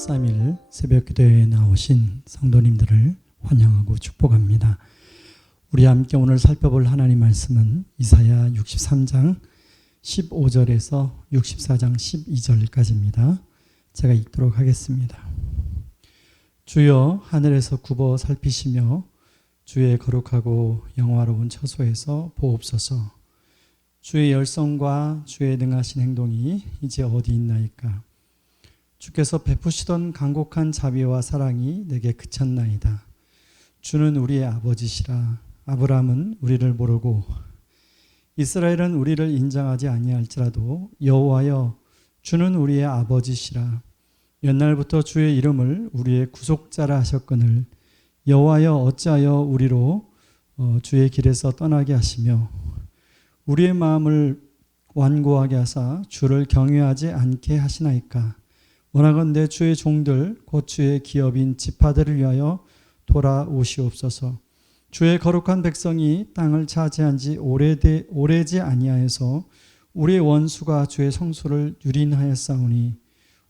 13일 새벽기도에 나오신 성도님들을 환영하고 축복합니다. 우리 함께 오늘 살펴볼 하나님 말씀은 이사야 63장 15절에서 64장 12절까지입니다. 제가 읽도록 하겠습니다. 주여 하늘에서 굽어 살피시며 주의 거룩하고 영화로운 처소에서 보옵소서. 주의 열성과 주의 능하신 행동이 이제 어디 있나이까. 주께서 베푸시던 간곡한 자비와 사랑이 내게 그쳤나이다. 주는 우리의 아버지시라. 아브라함은 우리를 모르고 이스라엘은 우리를 인정하지 아니할지라도 여호와여 주는 우리의 아버지시라. 옛날부터 주의 이름을 우리의 구속자라 하셨거늘 여호와여 어찌하여 우리로 주의 길에서 떠나게 하시며 우리의 마음을 완고하게 하사 주를 경외하지 않게 하시나이까. 원하건대 주의 종들 곧 주의 기업인 지파들을 위하여 돌아오시옵소서. 주의 거룩한 백성이 땅을 차지한 지 오래지 아니하여서 우리의 원수가 주의 성소를 유린하였사오니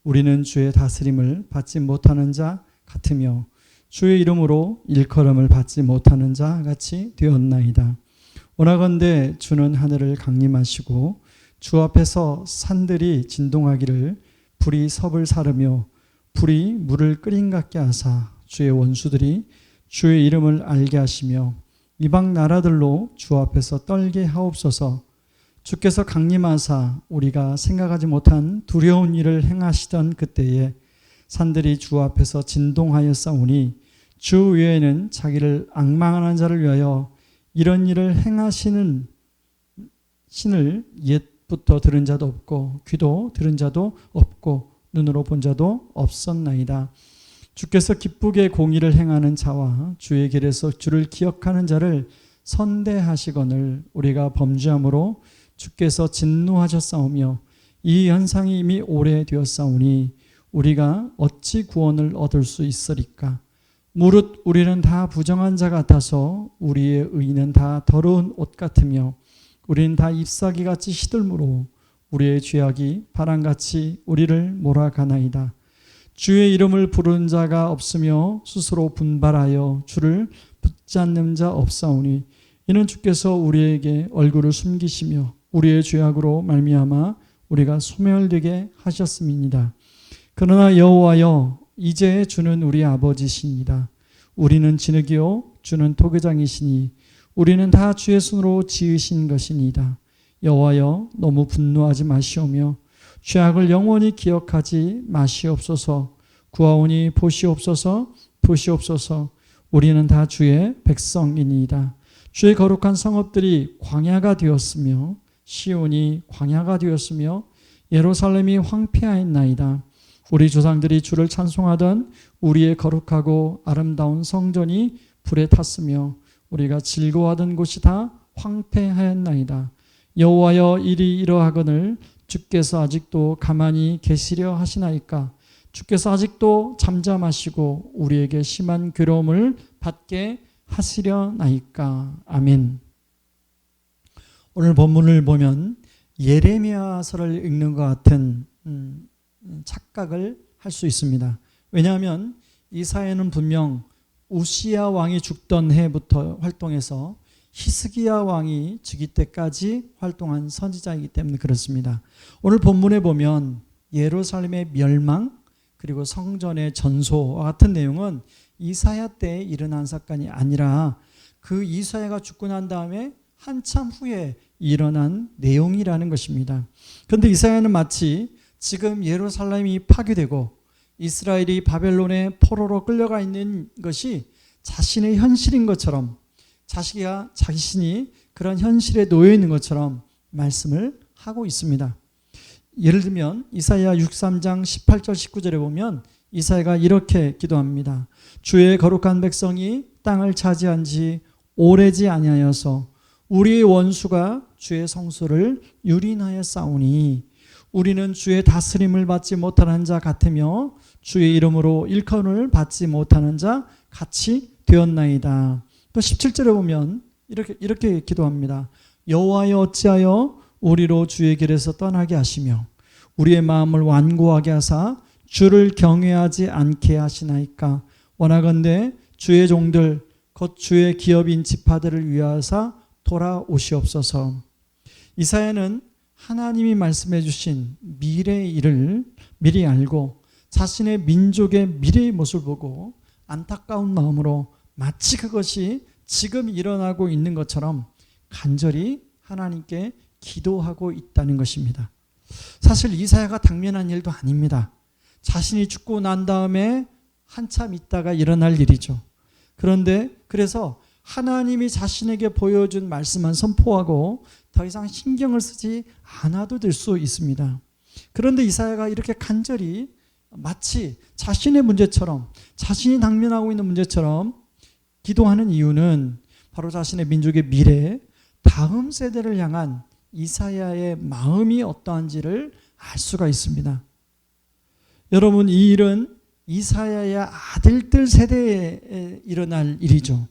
우리는 주의 다스림을 받지 못하는 자 같으며 주의 이름으로 일컬음을 받지 못하는 자 같이 되었나이다. 원하건대 주는 하늘을 강림하시고 주 앞에서 산들이 진동하기를 불이 섭을 사르며 불이 물을 끓인 같게 하사 주의 원수들이 주의 이름을 알게 하시며 이방 나라들로 주 앞에서 떨게 하옵소서. 주께서 강림하사 우리가 생각하지 못한 두려운 일을 행하시던 그때에 산들이 주 앞에서 진동하였사오니 주 외에는 자기를 앙망하는 자를 위하여 이런 일을 행하시는 신을 옛부터 들은 자도 없고 귀도 들은 자도 없고 눈으로 본 자도 없었나이다. 주께서 기쁘게 공의를 행하는 자와 주의 길에서 주를 기억하는 자를 선대하시거늘 우리가 범죄함으로 주께서 진노하셨사오며 이 현상이 이미 오래되었사오니 우리가 어찌 구원을 얻을 수 있으리까. 무릇 우리는 다 부정한 자 같아서 우리의 의는 다 더러운 옷 같으며 우리는 다 잎사귀같이 시들므로 우리의 죄악이 바람같이 우리를 몰아가나이다. 주의 이름을 부르는 자가 없으며 스스로 분발하여 주를 붙잡는 자 없사오니 이는 주께서 우리에게 얼굴을 숨기시며 우리의 죄악으로 말미암아 우리가 소멸되게 하셨음이니이다. 그러나 여호와여 이제 주는 우리 아버지시니이다. 우리는 진흙이요 주는 토기장이시니 우리는 다 주의 손으로 지으신 것이니이다. 여호와여 너무 분노하지 마시오며 죄악을 영원히 기억하지 마시옵소서. 구하오니 보시옵소서. 보시옵소서. 우리는 다 주의 백성이니이다. 주의 거룩한 성읍들이 광야가 되었으며 시온이 광야가 되었으며 예루살렘이 황폐하였나이다. 우리 조상들이 주를 찬송하던 우리의 거룩하고 아름다운 성전이 불에 탔으며 우리가 즐거워하던 곳이 다 황폐하였나이다. 여호와여 일이 이러하거늘 주께서 아직도 가만히 계시려 하시나이까. 주께서 아직도 잠잠하시고 우리에게 심한 괴로움을 받게 하시려나이까. 아멘. 오늘 본문을 보면 예레미야서를 읽는 것 같은 착각을 할 수 있습니다. 왜냐하면 이사야는 분명 우시야 왕이 죽던 해부터 활동해서 히스기야 왕이 즉위 때까지 활동한 선지자이기 때문에 그렇습니다. 오늘 본문에 보면 예루살렘의 멸망 그리고 성전의 전소와 같은 내용은 이사야 때 일어난 사건이 아니라 그 이사야가 죽고 난 다음에 한참 후에 일어난 내용이라는 것입니다. 그런데 이사야는 마치 지금 예루살렘이 파괴되고 이스라엘이 바벨론의 포로로 끌려가 있는 것이 자신의 현실인 것처럼 자신이 그런 현실에 놓여 있는 것처럼 말씀을 하고 있습니다. 예를 들면 이사야 63장 18절 19절에 보면 이사야가 이렇게 기도합니다. 주의 거룩한 백성이 땅을 차지한 지 오래지 아니하여서 우리의 원수가 주의 성소를 유린하였사오니 우리는 주의 다스림을 받지 못하는 자 같으며 주의 이름으로 일컬음을 받지 못하는 자 같이 되었나이다. 또 17절에 보면 이렇게 기도합니다. 여호와여 어찌하여 우리로 주의 길에서 떠나게 하시며 우리의 마음을 완고하게 하사 주를 경외하지 않게 하시나이까. 원하건대 주의 종들 곧 주의 기업인 지파들을 위하사 돌아오시옵소서. 이사야는 하나님이 말씀해 주신 미래의 일을 미리 알고 자신의 민족의 미래의 모습을 보고 안타까운 마음으로 마치 그것이 지금 일어나고 있는 것처럼 간절히 하나님께 기도하고 있다는 것입니다. 사실 이사야가 당면한 일도 아닙니다. 자신이 죽고 난 다음에 한참 있다가 일어날 일이죠. 그런데 그래서 하나님이 자신에게 보여준 말씀만 선포하고 더 이상 신경을 쓰지 않아도 될 수 있습니다. 그런데 이사야가 이렇게 간절히 마치 자신의 문제처럼, 자신이 당면하고 있는 문제처럼 기도하는 이유는 바로 자신의 민족의 미래, 다음 세대를 향한 이사야의 마음이 어떠한지를 알 수가 있습니다. 여러분, 이 일은 이사야의 아들들 세대에 일어날 일이죠.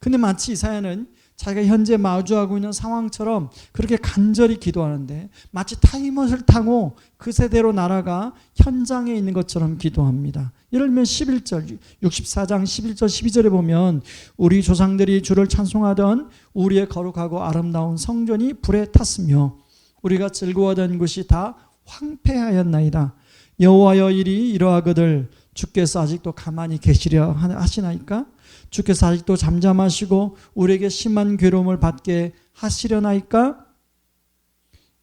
근데 마치 이사야는 자기가 현재 마주하고 있는 상황처럼 그렇게 간절히 기도하는데 마치 타임머신을 타고 그 세대로 날아가 현장에 있는 것처럼 기도합니다. 예를 들면 11절, 64장 11절 12절에 보면 우리 조상들이 주를 찬송하던 우리의 거룩하고 아름다운 성전이 불에 탔으며 우리가 즐거워하던 곳이 다 황폐하였나이다. 여호와여 일이 이러하거늘 주께서 아직도 가만히 계시려 하시나이까? 주께서 아직도 잠잠하시고 우리에게 심한 괴로움을 받게 하시려나이까?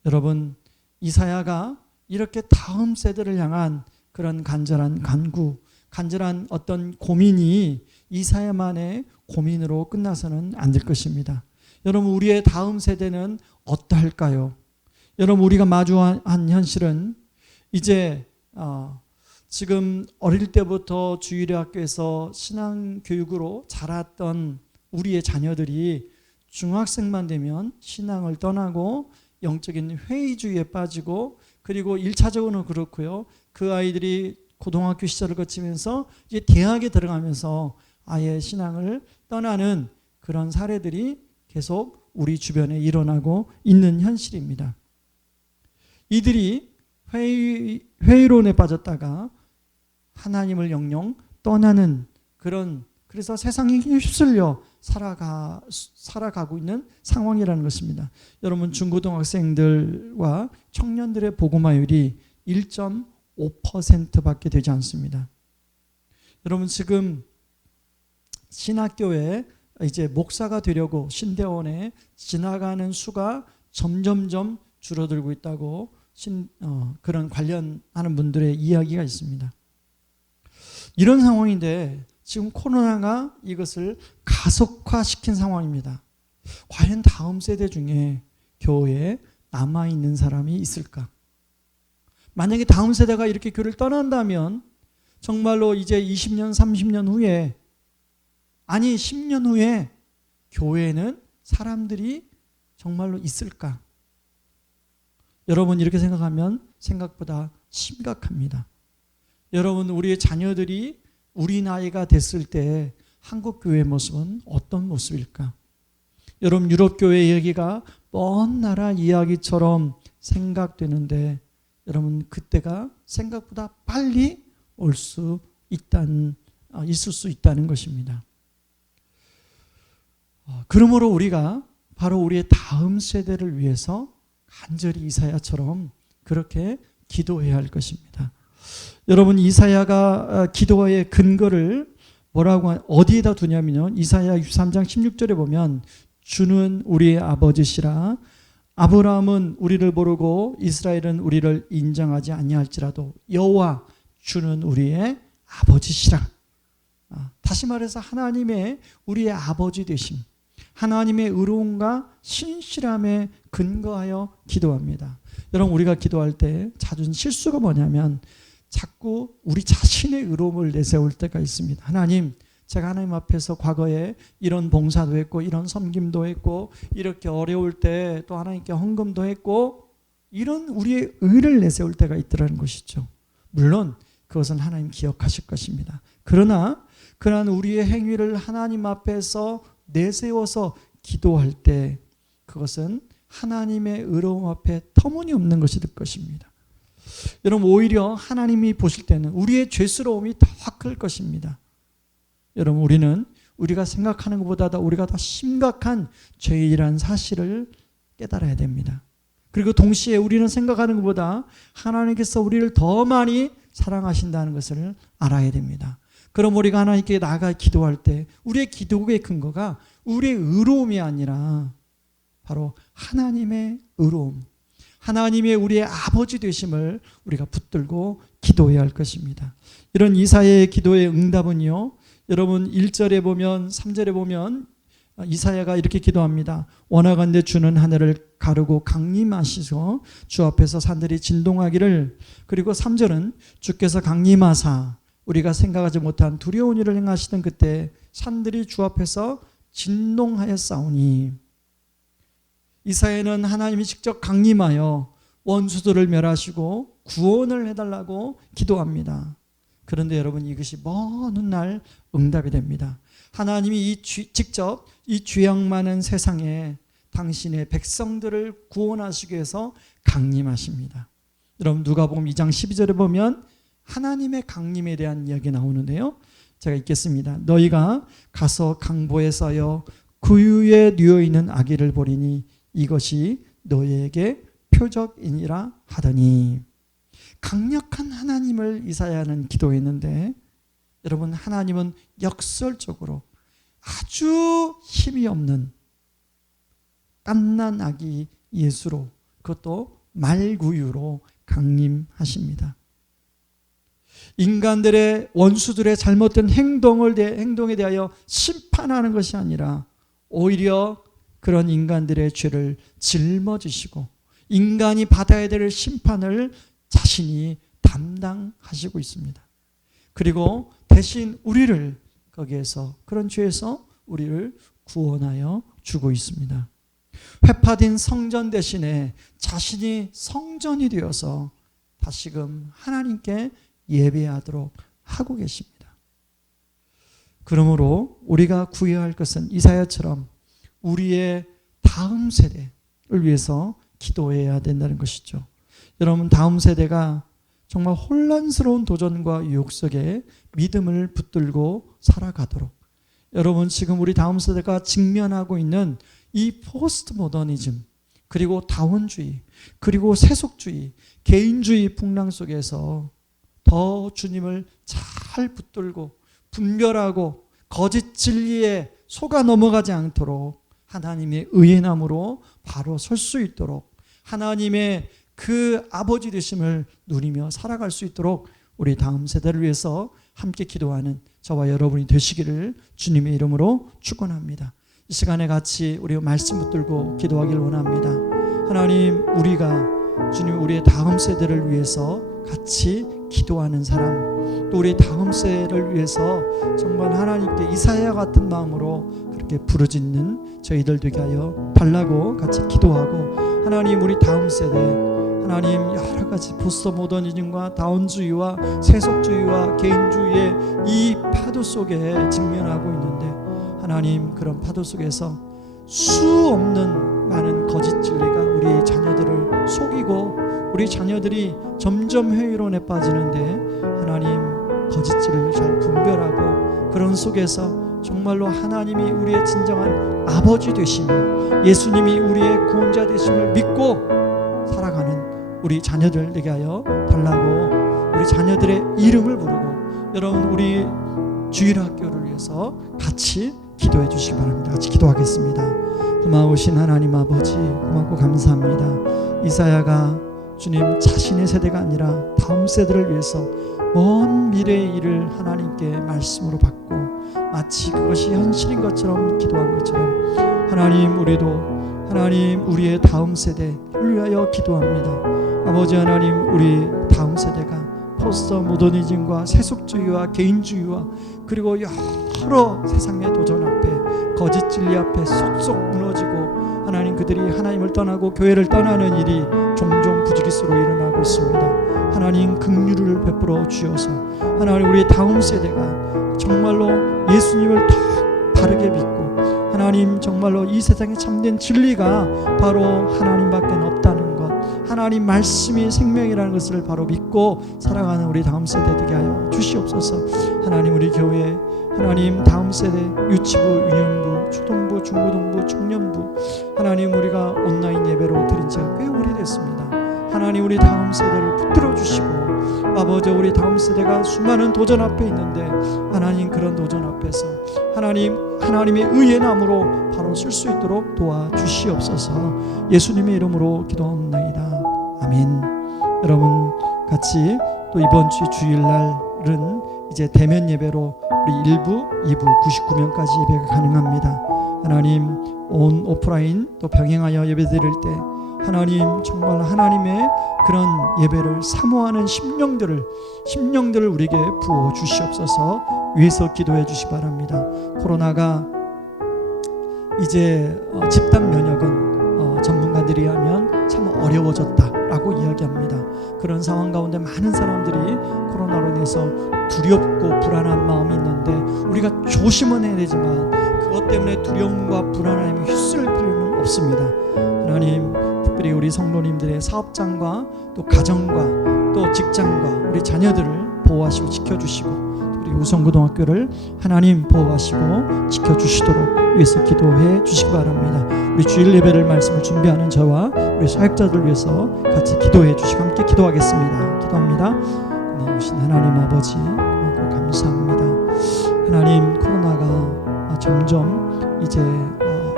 여러분, 이사야가 이렇게 다음 세대를 향한 그런 간절한 간구, 간절한 어떤 고민이 이사야만의 고민으로 끝나서는 안 될 것입니다. 여러분, 우리의 다음 세대는 어떠할까요? 여러분, 우리가 마주한 현실은 이제 지금 어릴 때부터 주일의 학교에서 신앙교육으로 자랐던 우리의 자녀들이 중학생만 되면 신앙을 떠나고 영적인 회의주의에 빠지고, 그리고 1차적으로는 그렇고요. 그 아이들이 고등학교 시절을 거치면서 이제 대학에 들어가면서 아예 신앙을 떠나는 그런 사례들이 계속 우리 주변에 일어나고 있는 현실입니다. 이들이 회의론에 빠졌다가 하나님을 영영 떠나는 그런, 그래서 세상에 휩쓸려 살아가고 있는 상황이라는 것입니다. 여러분, 중고등학생들과 청년들의 복음화율이 1.5%밖에 되지 않습니다. 여러분, 지금 신학교에 이제 목사가 되려고 신대원에 지나가는 수가 점점점 줄어들고 있다고 그런 관련하는 분들의 이야기가 있습니다. 이런 상황인데 지금 코로나가 이것을 가속화시킨 상황입니다. 과연 다음 세대 중에 교회에 남아있는 사람이 있을까? 만약에 다음 세대가 이렇게 교회를 떠난다면 정말로 이제 20년, 30년 후에, 아니 10년 후에 교회에는 사람들이 정말로 있을까? 여러분, 이렇게 생각하면 생각보다 심각합니다. 여러분, 우리의 자녀들이 우리 나이가 됐을 때 한국 교회의 모습은 어떤 모습일까? 여러분, 유럽 교회 얘기가 먼 나라 이야기처럼 생각되는데 여러분, 그때가 생각보다 빨리 있을 수 있다는 것입니다. 그러므로 우리가 바로 우리의 다음 세대를 위해서 간절히 이사야처럼 그렇게 기도해야 할 것입니다. 여러분, 이사야가 기도의 근거를 어디에다 두냐면요, 이사야 63장 16절에 보면 주는 우리의 아버지시라, 아브라함은 우리를 모르고 이스라엘은 우리를 인정하지 아니할지라도 여호와 주는 우리의 아버지시라. 다시 말해서 하나님의 우리의 아버지 되심, 하나님의 의로움과 신실함에 근거하여 기도합니다. 여러분, 우리가 기도할 때 자주 실수가 뭐냐면 자꾸 우리 자신의 의로움을 내세울 때가 있습니다. 하나님, 제가 하나님 앞에서 과거에 이런 봉사도 했고 이런 섬김도 했고 이렇게 어려울 때 또 하나님께 헌금도 했고, 이런 우리의 의를 내세울 때가 있더라는 것이죠. 물론 그것은 하나님 기억하실 것입니다. 그러나 그러한 우리의 행위를 하나님 앞에서 내세워서 기도할 때 그것은 하나님의 의로움 앞에 터무니없는 것이 될 것입니다. 여러분, 오히려 하나님이 보실 때는 우리의 죄스러움이 더 클 것입니다. 여러분, 우리가 생각하는 것보다 우리가 더 심각한 죄이라는 사실을 깨달아야 됩니다. 그리고 동시에 우리는 생각하는 것보다 하나님께서 우리를 더 많이 사랑하신다는 것을 알아야 됩니다. 그럼 우리가 하나님께 나아가 기도할 때 우리의 기도의 근거가 우리의 의로움이 아니라 바로 하나님의 의로움, 하나님의 우리의 아버지 되심을 우리가 붙들고 기도해야 할 것입니다. 이런 이사야의 기도의 응답은요, 여러분 1절에 보면 3절에 보면 이사야가 이렇게 기도합니다. 원하건대 주는 하늘을 가르고 강림하시소 주 앞에서 산들이 진동하기를. 그리고 3절은 주께서 강림하사 우리가 생각하지 못한 두려운 일을 행하시던 그때 산들이 주 앞에서 진동하였사오니. 이사야는 하나님이 직접 강림하여 원수들을 멸하시고 구원을 해달라고 기도합니다. 그런데 여러분, 이것이 먼 훗날 응답이 됩니다. 하나님이 직접 이 죄악 많은 세상에 당신의 백성들을 구원하시기 위해서 강림하십니다. 여러분, 누가복음 2장 12절에 보면 하나님의 강림에 대한 이야기 나오는데요, 제가 읽겠습니다. 너희가 가서 강보에 쌓여 구유에 누워있는 아기를 보리니 이것이 너희에게 표적이니라 하더니. 강력한 하나님을 이사야는 기도했는데, 여러분, 하나님은 역설적으로 아주 힘이 없는 갓난 아기 예수로, 그것도 말구유로 강림하십니다. 인간들의 원수들의 잘못된 행동에 대하여 심판하는 것이 아니라 오히려 그런 인간들의 죄를 짊어지시고 인간이 받아야 될 심판을 자신이 담당하시고 있습니다. 그리고 대신 우리를 거기에서, 그런 죄에서 우리를 구원하여 주고 있습니다. 회파된 성전 대신에 자신이 성전이 되어서 다시금 하나님께 예배하도록 하고 계십니다. 그러므로 우리가 구해야 할 것은 이사야처럼 우리의 다음 세대를 위해서 기도해야 된다는 것이죠. 여러분, 다음 세대가 정말 혼란스러운 도전과 유혹 속에 믿음을 붙들고 살아가도록, 여러분, 지금 우리 다음 세대가 직면하고 있는 이 포스트 모더니즘, 그리고 다원주의, 그리고 세속주의, 개인주의 풍랑 속에서 더 주님을 잘 붙들고 분별하고 거짓 진리에 속아 넘어가지 않도록 하나님의 의인함으로 바로 설 수 있도록, 하나님의 그 아버지 되심을 누리며 살아갈 수 있도록 우리 다음 세대를 위해서 함께 기도하는 저와 여러분이 되시기를 주님의 이름으로 축원합니다. 이 시간에 같이 우리 말씀 붙들고 기도하기를 원합니다. 하나님, 우리가 주님, 우리의 다음 세대를 위해서 같이 기도하는 사람, 또 우리 다음 세대를 위해서 정말 하나님께 이사야 같은 마음으로 그렇게 부르짖는 저희들 되게 하여 달라고 같이 기도하고, 하나님, 우리 다음 세대, 하나님, 여러 가지 포스트 모더니즘과 다원주의와 세속주의와 개인주의의 이 파도 속에 직면하고 있는데, 하나님, 그런 파도 속에서 수 없는 많은 거짓 진리가 우리 자녀들을 속이고 우리 자녀들이 점점 회의론에 빠지는데, 하나님, 거짓 진리를 잘 분별하고 그런 속에서 정말로 하나님이 우리의 진정한 아버지 되심을, 예수님이 우리의 구원자 되심을 믿고 살아가는 우리 자녀들 되게 하여 달라고, 우리 자녀들의 이름을 부르고, 여러분, 우리 주일학교를 위해서 같이 기도해 주시기 바랍니다. 같이 기도하겠습니다. 고마우신 하나님 아버지, 고맙고 감사합니다. 이사야가 주님 자신의 세대가 아니라 다음 세대를 위해서 먼 미래의 일을 하나님께 말씀으로 받고 마치 그것이 현실인 것처럼 기도한 것처럼, 하나님, 우리도 하나님, 우리의 다음 세대를 위하여 기도합니다. 아버지 하나님, 우리 다음 세대가 포스트 모더니즘과 세속주의와 개인주의와 그리고 여러 세상의 도전 앞에, 거짓 진리 앞에 속속 무너지고, 하나님, 그들이 하나님을 떠나고 교회를 떠나는 일이 종종 부지기수로 일어나고 있습니다. 하나님, 긍휼을 베풀어 주셔서 하나님, 우리의 다음 세대가 정말로 예수님을 더 바르게 믿고, 하나님, 정말로 이 세상에 참된 진리가 바로 하나님밖에 없다는 것, 하나님 말씀이 생명이라는 것을 바로 믿고 살아가는 우리 다음 세대 되게 하여 주시옵소서. 하나님 우리 교회 하나님 다음 세대 유치부, 유년부, 초등부, 중고등부, 청년부 하나님 우리가 온라인 예배로 드린 지가 꽤 오래됐습니다. 하나님 우리 다음 세대를 붙들어 주시고 아버지 우리 다음 세대가 수많은 도전 앞에 있는데 하나님 그런 도전 앞에서 하나님의 의의 나무로 바로 쓸 수 있도록 도와주시옵소서. 예수님의 이름으로 기도합나이다. 아멘. 여러분 같이 또 이번 주 주일날은 이제 대면 예배로 우리 1부, 2부 99명까지 예배가 가능합니다. 하나님 온 오프라인 또 병행하여 예배드릴 때 하나님 정말 하나님의 그런 예배를 사모하는 심령들을 우리에게 부어 주시옵소서. 위에서 기도해 주시 바랍니다. 코로나가 이제 집단 면역은 전문가들이 하면 참 어려워졌다라고 이야기합니다. 그런 상황 가운데 많은 사람들이 코로나로 인해서 두렵고 불안한 마음이 있는데 우리가 조심은 해야 되지만 그것 때문에 두려움과 불안함이 휩쓸릴 필요는 없습니다. 하나님 특별히 우리 성도님들의 사업장과 또 가정과 또 직장과 우리 자녀들을 보호하시고 지켜주시고 우리 우성고등학교를 하나님 보호하시고 지켜주시도록 위해서 기도해 주시기 바랍니다. 우리 주일 예배를 말씀을 준비하는 저와 우리 사역자들 위해서 같이 기도해 주시고 함께 기도하겠습니다. 기도합니다. 고마우신 하나님 아버지 고맙고 감사합니다. 하나님 코로나가 점점 이제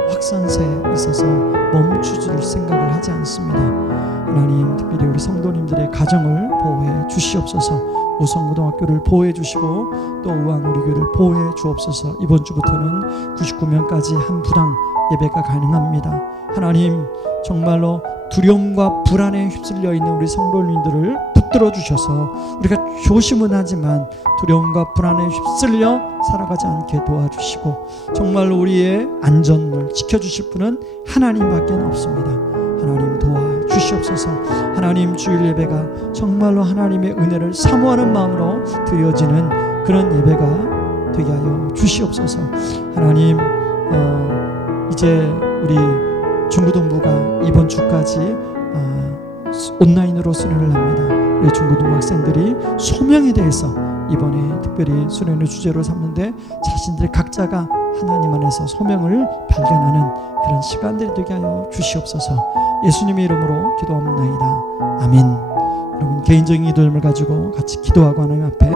확산세에 있어서 멈추줄 생각을 하지 않습니다. 하나님 특별히 우리 성도님들의 가정을 보호해 주시옵소서. 우성고등학교를 보호해 주시고 또 우한 우리 교회를 보호해 주옵소서. 이번 주부터는 99명까지 한 부당 예배가 가능합니다. 하나님 정말로 두려움과 불안에 휩쓸려 있는 우리 성도님들을 붙들어 주셔서 우리가 조심은 하지만 두려움과 불안에 휩쓸려 살아가지 않게 도와주시고 정말로 우리의 안전을 지켜주실 분은 하나님밖에 없습니다. 하나님 도와주시옵소서. 하나님 주일 예배가 정말로 하나님의 은혜를 사모하는 마음으로 드려지는 그런 예배가 되게 하여 주시옵소서. 하나님 이제 우리 중고등부가 이번 주까지 온라인으로 수련을 합니다. 우리 중고등부 학생들이 소명에 대해서 이번에 특별히 수련의 주제로 삼는데 자신들의 각자가 하나님 안에서 소명을 발견하는 그런 시간들이 되게 하여 주시옵소서. 예수님의 이름으로 기도합나이다. 아멘. 여러분 개인적인 기도를 가지고 같이 기도하고 하나님 앞에